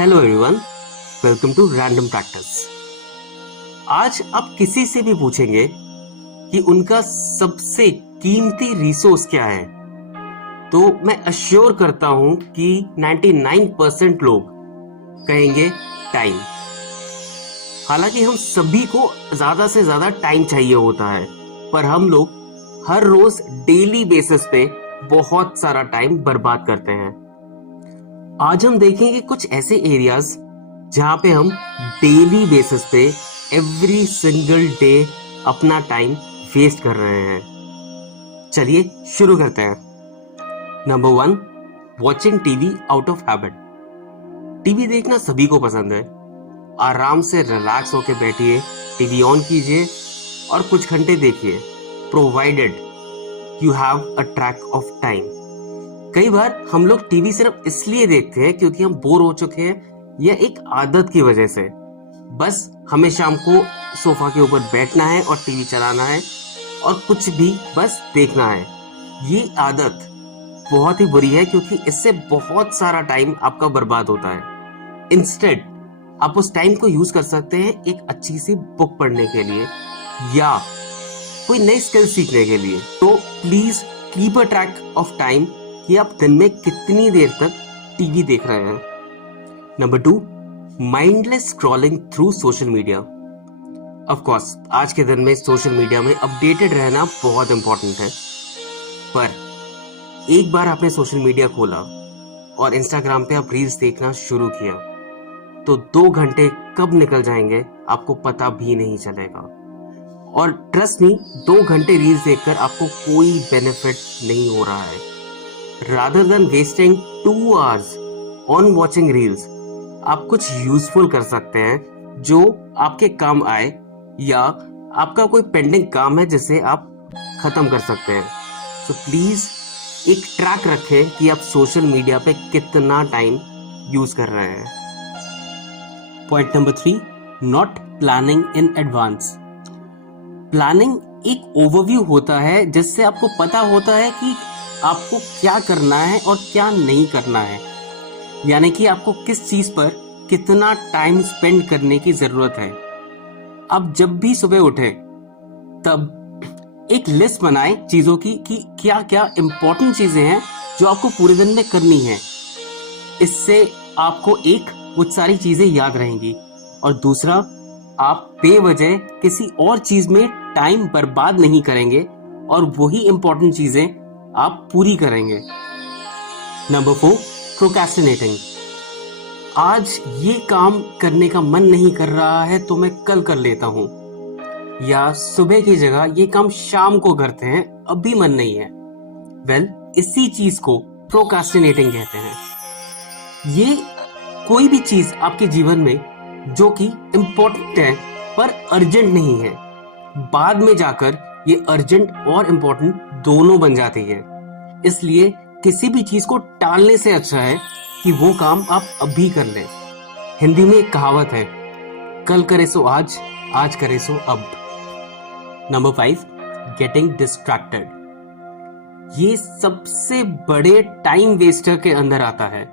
Hello everyone, welcome to random practice. आज आप किसी से भी पूछेंगे कि उनका सबसे कीमती रिसोर्स क्या है, तो मैं अश्योर करता हूं कि 99% लोग कहेंगे टाइम। हालांकि हम सभी को ज्यादा से ज्यादा टाइम चाहिए होता है, पर हम लोग हर रोज डेली बेसिस पे बहुत सारा टाइम बर्बाद करते हैं। आज हम देखेंगे कुछ ऐसे एरियाज जहां पे हम डेली बेसिस पे एवरी सिंगल डे अपना टाइम वेस्ट कर रहे हैं। चलिए शुरू करते हैं। Number 1, watching TV out of habit. TV देखना सभी को पसंद है। आराम से रिलैक्स होके बैठिए, टीवी ऑन कीजिए और कुछ घंटे देखिए, provided you have a track of time. कई बार हम लोग टीवी सिर्फ इसलिए देखते हैं क्योंकि हम बोर हो चुके हैं या एक आदत की वजह से। बस हमें शाम को सोफा के ऊपर बैठना है और टीवी चलाना है और कुछ भी बस देखना है। ये आदत बहुत ही बुरी है क्योंकि इससे बहुत सारा टाइम आपका बर्बाद होता है। इंस्टेड आप उस टाइम को यूज कर सकते हैं एक अच्छी सी बुक पढ़ने के लिए या कोई नई स्किल सीखने के लिए। तो please keep a track of time कि आप दिन में कितनी देर तक टीवी देख रहे हैं। Number 2, mindless scrolling through social media. Of course आज के दिन में सोशल मीडिया में अपडेटेड रहना बहुत इंपॉर्टेंट है, पर एक बार आपने सोशल मीडिया खोला और इंस्टाग्राम पे आप रील्स देखना शुरू किया तो 2 घंटे कब निकल जाएंगे आपको पता भी नहीं चलेगा। और ट्रस्ट मी, 2 घंटे रील्स देखकर आपको कोई बेनिफिट नहीं हो रहा है। Rather than wasting 2 hours on watching reels, आप कुछ यूजफुल कर सकते हैं जो आपके काम आए या आपका कोई पेंडिंग काम है जिसे आप खत्म कर सकते हैं। सो प्लीज एक ट्रैक रखें कि आप सोशल मीडिया पे कितना टाइम यूज कर रहे हैं। Point number 3, not planning in advance. Planning एक ओवरव्यू होता है जिससे आपको पता होता है कि आपको क्या करना है और क्या नहीं करना है, यानी कि आपको किस चीज पर कितना टाइम स्पेंड करने की जरूरत है। आप जब भी सुबह उठे तब एक लिस्ट बनाएं चीजों की कि क्या क्या इंपॉर्टेंट चीजें हैं जो आपको पूरे दिन में करनी है। इससे आपको एक कुछ सारी चीजें याद रहेंगी और दूसरा, आप बेवजह किसी और चीज में टाइम बर्बाद नहीं करेंगे और वही इंपॉर्टेंट चीजें आप पूरी करेंगे। Number 4, procrastinating. आज ये काम करने का मन नहीं कर रहा है तो मैं कल कर लेता हूं, या सुबह की जगह ये काम शाम को करते हैं, अभी मन नहीं है। वेल, इसी चीज को प्रोक्रेस्टिनेटिंग कहते हैं। ये कोई भी चीज आपके जीवन में जो कि इम्पोर्टेंट है पर अर्जेंट नहीं है, बाद में जाकर ये अर्जेंट और इम्पोर्टेंट दोनों बन जाती है। इसलिए किसी भी चीज को टालने से अच्छा है कि वो काम आप अभी कर लें। हिंदी में एक कहावत है, कल करे सो आज, आज करे सो अब। Number 5, getting distracted. ये सबसे बड़े टाइम वेस्टर के अंदर आता है।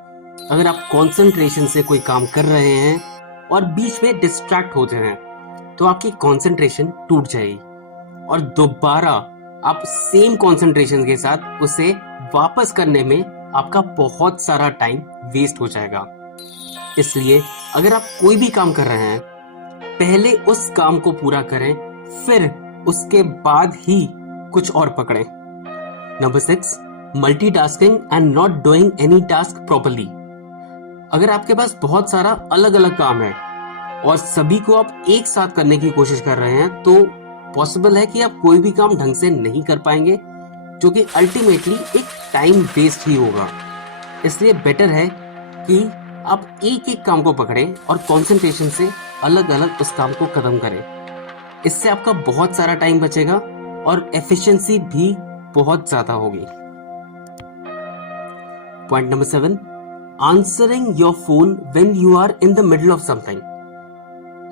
अगर आप कंसंट्रेशन से कोई काम कर रहे हैं और बीच में डिस्ट्रैक्ट होते हैं तो आपकी कंसंट्रेशन टूट जाएगी और दोबारा आप सेम कंसंट्रेशन के साथ उसे वापस करने में आपका बहुत सारा टाइम वेस्ट हो जाएगा। इसलिए अगर आप कोई भी काम कर रहे हैं, पहले उस काम को पूरा करें, फिर उसके बाद ही कुछ और पकड़ें। Number 6, multitasking and not doing any task properly. अगर आपके पास बहुत सारा अलग अलग काम है और सभी को आप एक साथ करने की कोशिश कर रहे हैं तो पॉसिबल है कि आप कोई भी काम ढंग से नहीं कर पाएंगे, जो कि अल्टीमेटली एक टाइम वेस्ट ही होगा। इसलिए बेटर है कि आप एक एक काम को पकड़ें और कंसंट्रेशन से अलग अलग उस काम को खत्म करें। इससे आपका बहुत सारा टाइम बचेगा और एफिशिएंसी भी बहुत ज्यादा होगी। Point number 7, answering your phone when you are in the middle of something.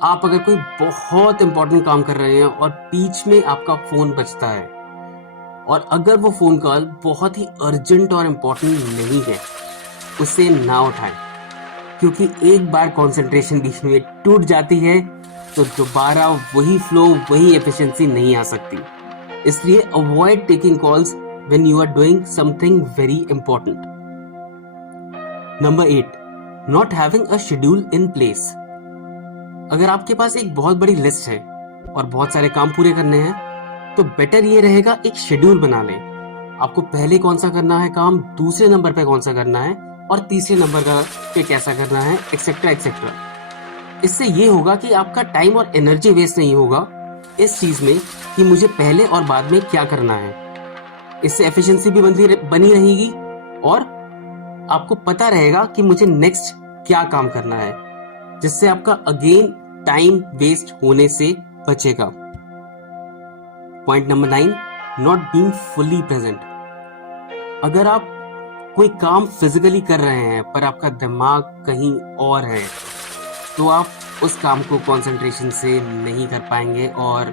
आप अगर कोई बहुत इंपॉर्टेंट काम कर रहे हैं और बीच में आपका फोन बजता है और अगर वो फोन कॉल बहुत ही अर्जेंट और इम्पोर्टेंट नहीं है, उसे ना उठाएं। क्योंकि एक बार कंसंट्रेशन बीच में टूट जाती है तो दोबारा वही फ्लो, वही एफिशिएंसी नहीं आ सकती। इसलिए avoid taking calls when you are doing something very important. Number 8, not having a schedule in place. अगर आपके पास एक बहुत बड़ी लिस्ट है और बहुत सारे काम पूरे करने हैं तो बेटर ये रहेगा एक शेड्यूल बना लें। आपको पहले कौन सा करना है काम, दूसरे नंबर पे कौन सा करना है और तीसरे नंबर पे कैसा करना है, एक्सेट्रा एक्सेट्रा। इससे ये होगा कि आपका टाइम और एनर्जी वेस्ट नहीं होगा इस चीज में कि मुझे पहले और बाद में क्या करना है। इससे एफिशिएंसी भी बनी रहेगी और आपको पता रहेगा कि मुझे नेक्स्ट क्या काम करना है, जिससे आपका अगेन टाइम वेस्ट होने से बचेगा। Point number 9, not being fully present. अगर आप कोई काम फिजिकली कर रहे हैं पर आपका दिमाग कहीं और है तो आप उस काम को कंसंट्रेशन से नहीं कर पाएंगे और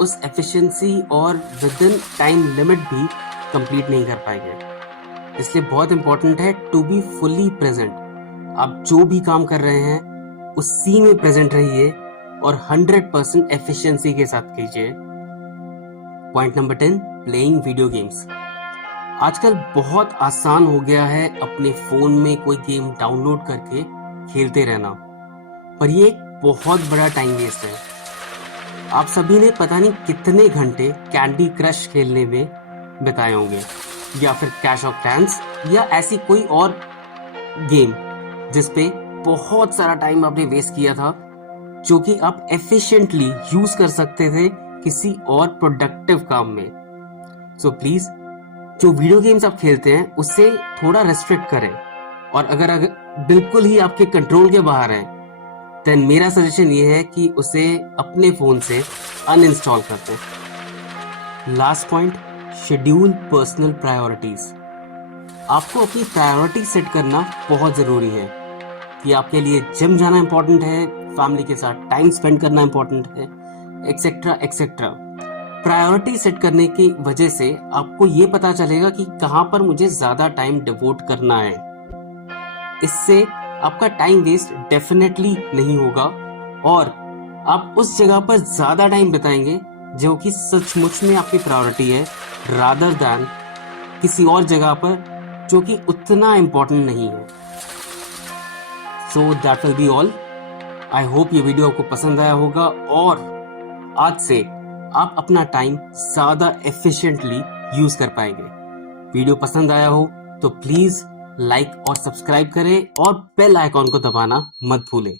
उस एफिशिएंसी और विद इन टाइम लिमिट भी कंप्लीट नहीं कर पाएंगे। इसलिए बहुत इंपॉर्टेंट है टू बी फुल्ली प्रेजेंट। आप जो भी काम कर रहे हैं उसी में प्रेजेंट रहिए और 100% एफिशिएंसी के साथ कीजिए। Point number 10, playing video games. आजकल बहुत आसान हो गया है अपने फोन में कोई गेम डाउनलोड करके खेलते रहना, पर ये एक बहुत बड़ा टाइम वेस्ट है। आप सभी ने पता नहीं कितने घंटे कैंडी क्रश खेलने में बिताए होंगे या फिर कैश ऑफ क्लैंस या ऐसी कोई और गेम जिसपे बहुत सारा टाइम आपने वेस्ट किया था, जो कि आप एफिशिएंटली यूज कर सकते थे किसी और प्रोडक्टिव काम में। सो प्लीज जो वीडियो गेम्स आप खेलते हैं उससे थोड़ा रेस्ट्रिक्ट करें और अगर बिल्कुल ही आपके कंट्रोल के बाहर है देन मेरा सजेशन ये है कि उसे अपने फोन से अनइंस्टॉल कर दें। Last point, schedule personal priorities. आपको अपनी प्रायोरिटी सेट करना बहुत जरूरी है कि आपके लिए जिम जाना इंपॉर्टेंट है, फैमिली के साथ टाइम स्पेंड करना इंपॉर्टेंट है, एक्सेट्रा एक्सेट्रा। प्रायोरिटी सेट करने की वजह से आपको ये पता चलेगा कि कहां पर मुझे ज्यादा टाइम डिवोट करना है। इससे आपका टाइम वेस्ट डेफिनेटली नहीं होगा और आप उस जगह पर ज्यादा टाइम बिताएंगे जो कि सचमुच में आपकी प्रायोरिटी है, रादर दैन किसी और जगह पर जो कि उतना इंपॉर्टेंट नहीं है। So that will be all. I hope ये वीडियो आपको पसंद आया होगा और आज से आप अपना टाइम ज्यादा एफिशिएंटली यूज कर पाएंगे। वीडियो पसंद आया हो तो प्लीज लाइक और सब्सक्राइब करें और बेल आइकॉन को दबाना मत भूलें।